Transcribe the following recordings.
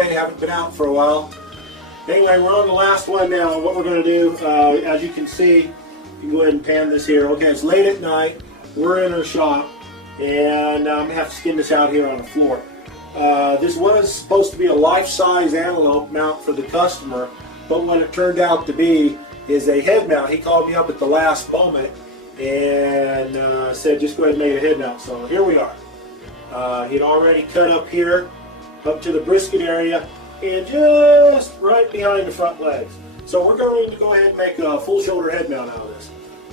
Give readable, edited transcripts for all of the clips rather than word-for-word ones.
okay. Haven't been out for a while. Anyway, we're on the last one now. What we're going to do, as you can see, you can go ahead and pan this here. Okay, it's late at night. We're in our shop, and I'm going to have to skin this out here on the floor. This was supposed to be a life-size antelope mount for the customer, but what it turned out to be is a head mount. He called me up at the last moment and said just go ahead and make a head mount. So here we are. He'd already cut up here, up to the brisket area, and just right behind the front legs. So we're going to go ahead and make a full shoulder head mount out of this.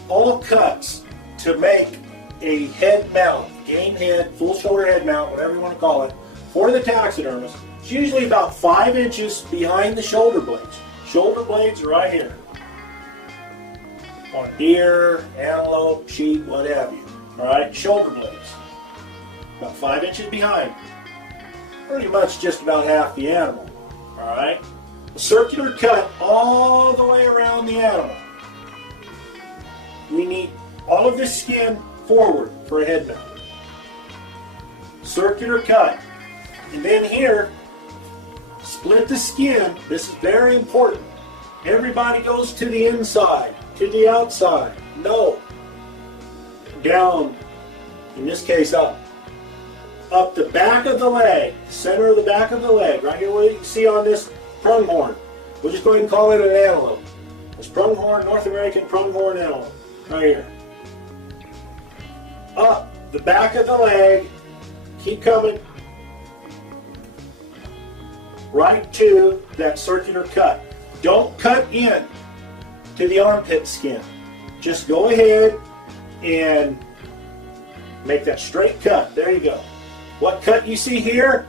All cuts to make a head mount, game head, full shoulder head mount, whatever you want to call it, for the taxidermist, it's usually about 5 inches behind the shoulder blades. Shoulder blades are right here. On deer, antelope, sheep, what have you. Alright, shoulder blades. About 5 inches behind. Pretty much just about half the animal. Alright? A circular cut all the way around the animal. We need all of this skin forward for a head mount. Circular cut. And then here, split the skin. This is very important. Everybody goes to the inside, to the outside. No. Down, in this case up. Up the back of the leg, center of the back of the leg, right here where you can see on this pronghorn. We'll just go ahead and call it an antelope. This pronghorn, North American pronghorn antelope, right here. Up the back of the leg, keep coming, right to that circular cut. Don't cut in to the armpit skin. Just go ahead and make that straight cut. There you go. What cut you see here,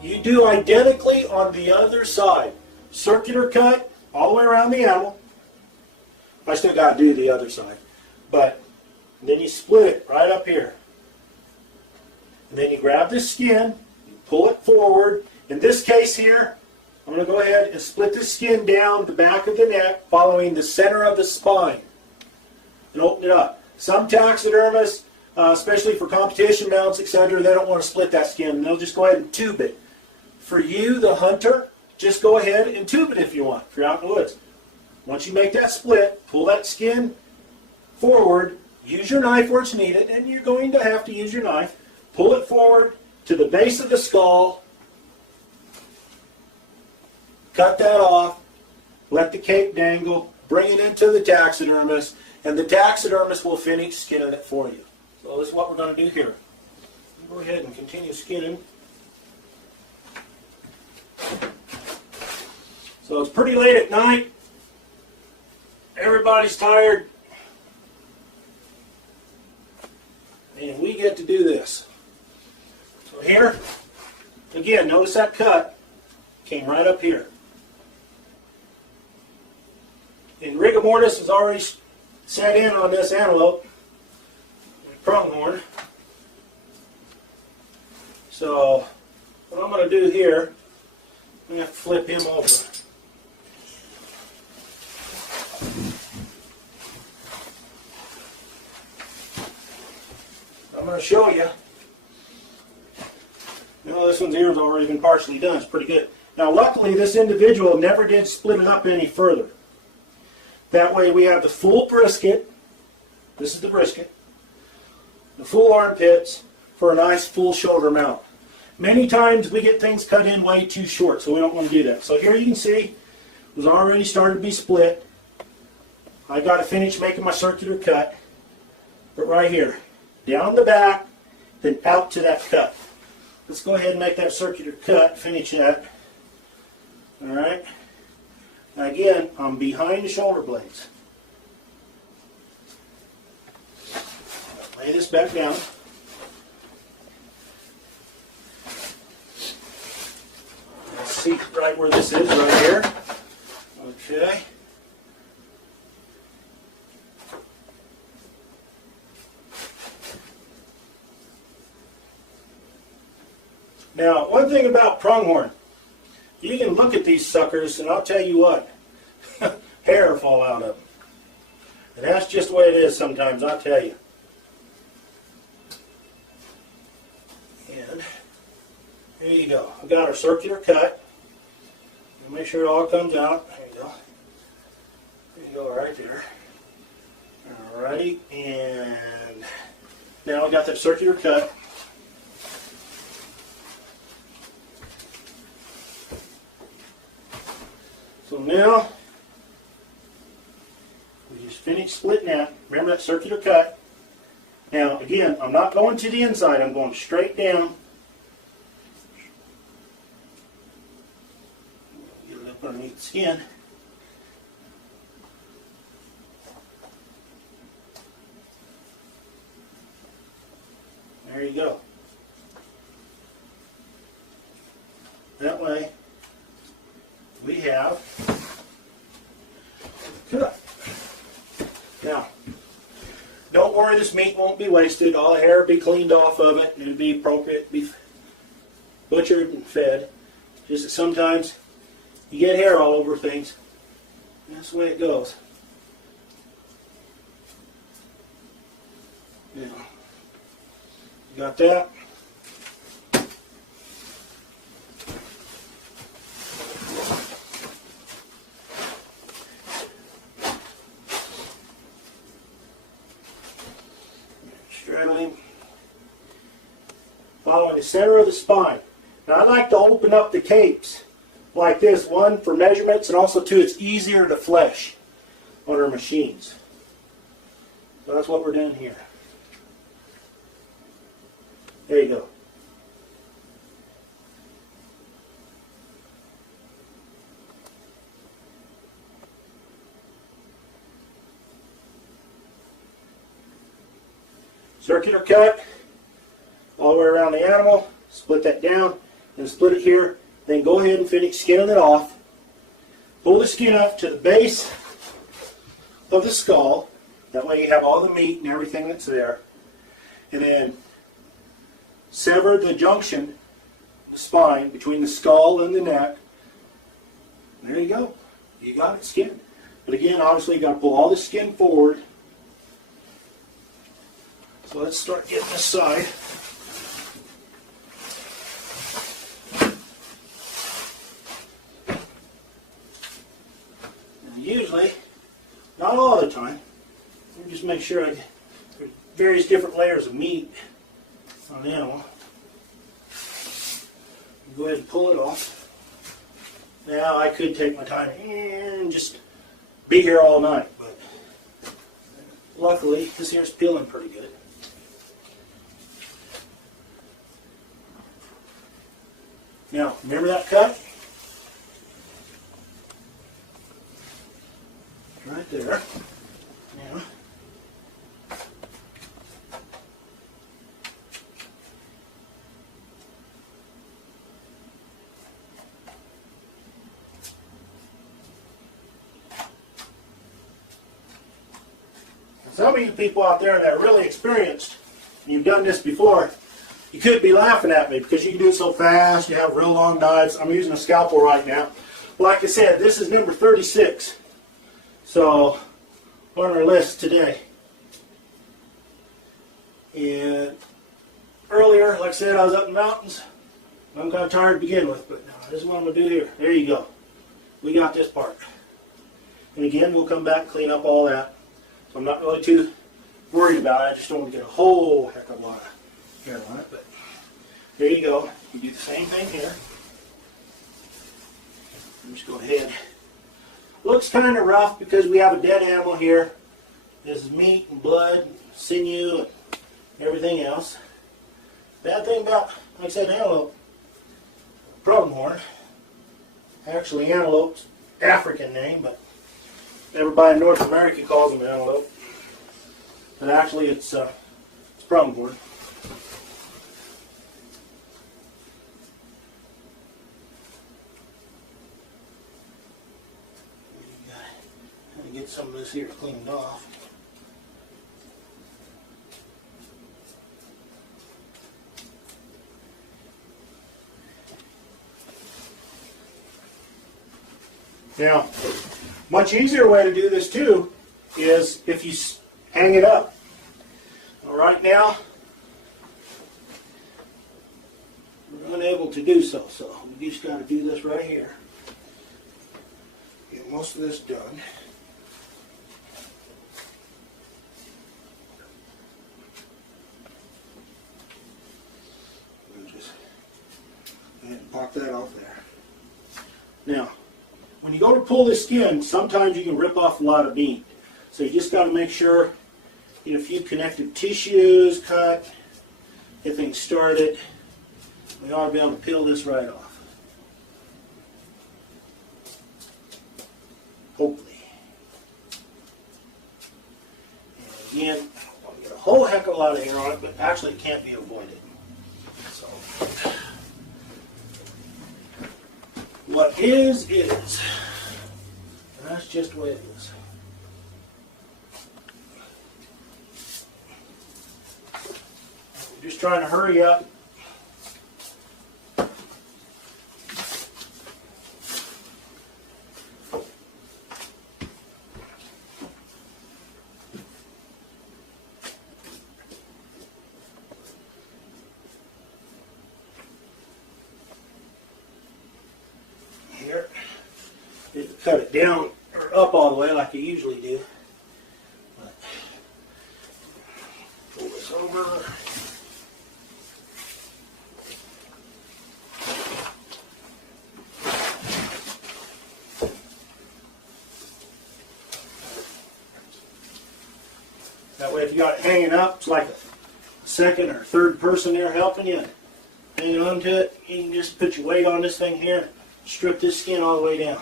you do identically on the other side. Circular cut all the way around the animal. I still got to do the other side. But then you split it right up here. And then you grab the skin, you pull it forward. In this case here, I'm going to go ahead and split the skin down the back of the neck, following the center of the spine, and open it up. Some taxidermists, especially for competition mounts, etc., they don't want to split that skin. They'll just go ahead and tube it. For you, the hunter, just go ahead and tube it if you want, if you're out in the woods. Once you make that split, pull that skin forward, use your knife where it's needed, and you're going to have to use your knife. Pull it forward to the base of the skull, cut that off, let the cape dangle, bring it into the taxidermist, and the taxidermist will finish skinning it for you. So this is what we're going to do here. Go ahead and continue skinning. So it's pretty late at night. Everybody's tired. And we get to do this. So here, again, notice that cut came right up here. And rigor mortis is already set in on this antelope, pronghorn. So what I'm going to do here, I'm going to have to flip him over. I'm going to show you. This one's ear's already been partially done. It's pretty good. Now luckily this individual never did split it up any further. That way we have the full brisket. This is the brisket. The full armpits for a nice full shoulder mount. Many times we get things cut in way too short, so we don't want to do that. So here you can see it was already started to be split. I got to finish making my circular cut. But right here, down the back, then out to that cut. Let's go ahead and make that circular cut, finish that. Alright. Now again, I'm behind the shoulder blades. Lay this back down. Let's see right where this is, right here. Okay. Now, one thing about pronghorn, you can look at these suckers and I'll tell you what, hair fall out of them. And that's just the way it is sometimes, I'll tell you. And there you go. I've got our circular cut. make sure it all comes out. There you go. There you go, right there. Alrighty, and now we got that circular cut. So now we just finished splitting that. Remember that circular cut. Now again, I'm not going to the inside, I'm going straight down. Get it up underneath the skin. There you go. That way we have cut. Now, don't worry, this meat won't be wasted. All the hair will be cleaned off of it. It'll be appropriate to be butchered and fed. Just that sometimes you get hair all over things. That's the way it goes. Now, you got that? Straddle him. Following the center of the spine. Now I like to open up the capes like this. One, for measurements, and also two, it's easier to flesh on our machines. So that's what we're doing here. There you go. Circular cut all the way around the animal. Split that down and split it here. Then go ahead and finish skinning it off. Pull the skin up to the base of the skull. That way you have all the meat and everything that's there. And then sever the junction, the spine, between the skull and the neck. There you go. You got it skinned. But again, obviously you got to pull all the skin forward. So let's start getting this side. Now usually, not all the time, let me just make sure there's various different layers of meat on the animal. Go ahead and pull it off. Now I could take my time and just be here all night, but luckily this here's peeling pretty good. Now, remember that cut? Right there. Now, some of you people out there that are really experienced, and you've done this before, you could be laughing at me because you can do it so fast, you have real long knives. I'm using a scalpel right now. Like I said, this is number 36. So, on our list today. And earlier, like I said, I was up in the mountains. I'm kind of tired to begin with, but no, this is what I'm going to do here. There you go. We got this part. And again, we'll come back and clean up all that. So I'm not really too worried about it. I just don't want to get a whole heck of a lot of hair on it. But there you go. You do the same thing here. Just go ahead. Looks kind of rough because we have a dead animal here. This is meat and blood, sinew, and everything else. Bad thing about, like I said, antelope, pronghorn. Actually, antelope's African name, but everybody in North America calls them antelope. But actually, it's pronghorn. Get some of this here cleaned off. Now, much easier way to do this too is if you hang it up. Well, right now, we're unable to do so, so we just got to do this right here. most of this done. We'll just go ahead and pop that off there. Now, when you go to pull this skin, sometimes you can rip off a lot of meat. So you just got to make sure, get a few connective tissues cut, get things started. We ought to be able to peel this right off. Hopefully. And again, I'll get a whole heck of a lot of hair on it, but actually it can't be avoided. So, what is, is. And that's just the way it is. We're just trying to hurry up. Here, didn't cut it down or up all the way like I usually do. But pull this over. That way, if you got it hanging up, it's like a second or third person there helping you, hanging on to it. You can just put your weight on this thing here, strip this skin all the way down.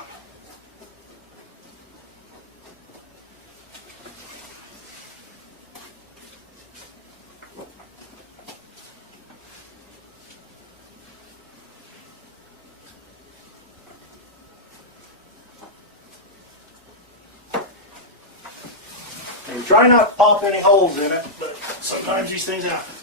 And try not to pop any holes in it, but sometimes these things happen.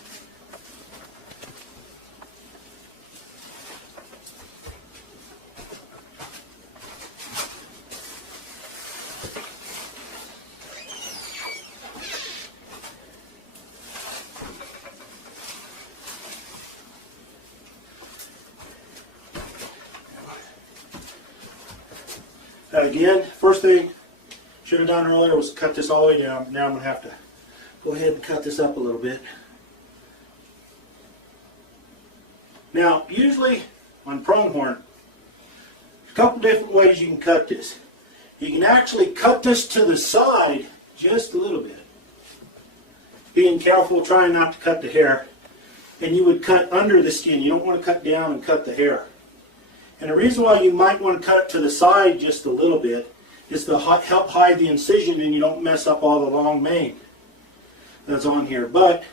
Again, first thing should have done earlier was cut this all the way down. Now I'm going to have to go ahead and cut this up a little bit. Now, usually on pronghorn, a couple different ways you can cut this. You can actually cut this to the side just a little bit. Being careful, trying not to cut the hair. And you would cut under the skin. You don't want to cut down and cut the hair. And the reason why you might want to cut it to the side just a little bit is to help hide the incision and you don't mess up all the long mane that's on here. But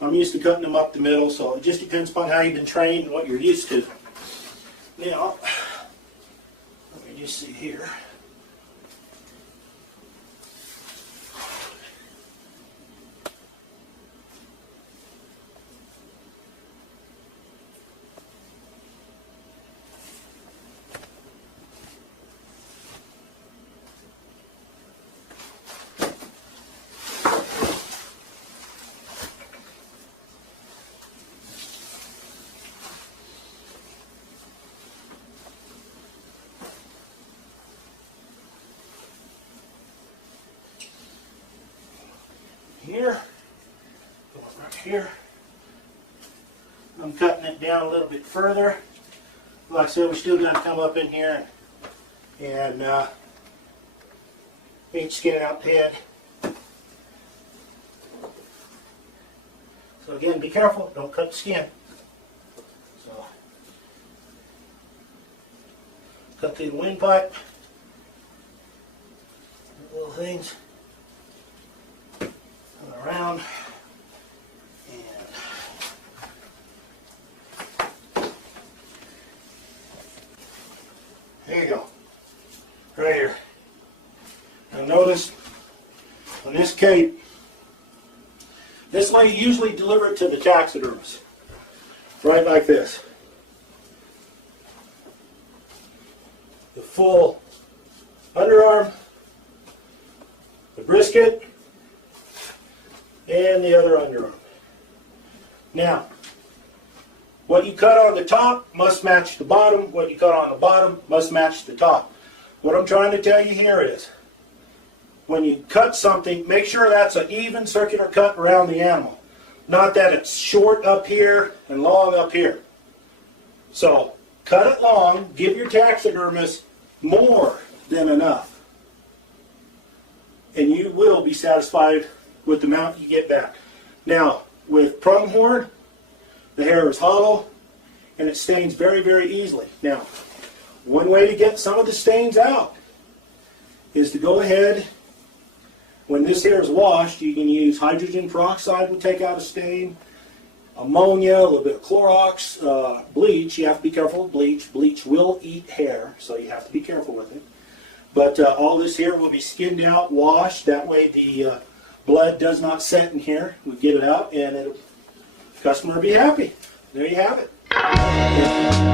I'm used to cutting them up the middle, so it just depends upon how you've been trained and what you're used to. Now, let me just see here. Here, going right here. I'm cutting it down a little bit further. Like I said, we still got to come up in here and paint skin out the head. So again, be careful, don't cut the skin. So cut through the windpipe, little things. Around and there you go, right here. Now notice on this cape, this way you usually deliver it to the taxidermist, right like this. The full underarm, the brisket, and the other underarm. Now, what you cut on the top must match the bottom. What you cut on the bottom must match the top. What I'm trying to tell you here is, when you cut something, make sure that's an even circular cut around the animal. Not that it's short up here and long up here. So, cut it long, give your taxidermist more than enough. And you will be satisfied with the amount you get back. Now, with pronghorn, the hair is hollow and it stains very, very easily. Now, one way to get some of the stains out is to go ahead, when this hair is washed, you can use hydrogen peroxide to take out a stain, ammonia, a little bit of Clorox, bleach. You have to be careful with bleach. Bleach will eat hair, so you have to be careful with it. But all this hair will be skinned out, washed. That way the blood does not set in here. We get it out, and the customer will be happy. There you have it.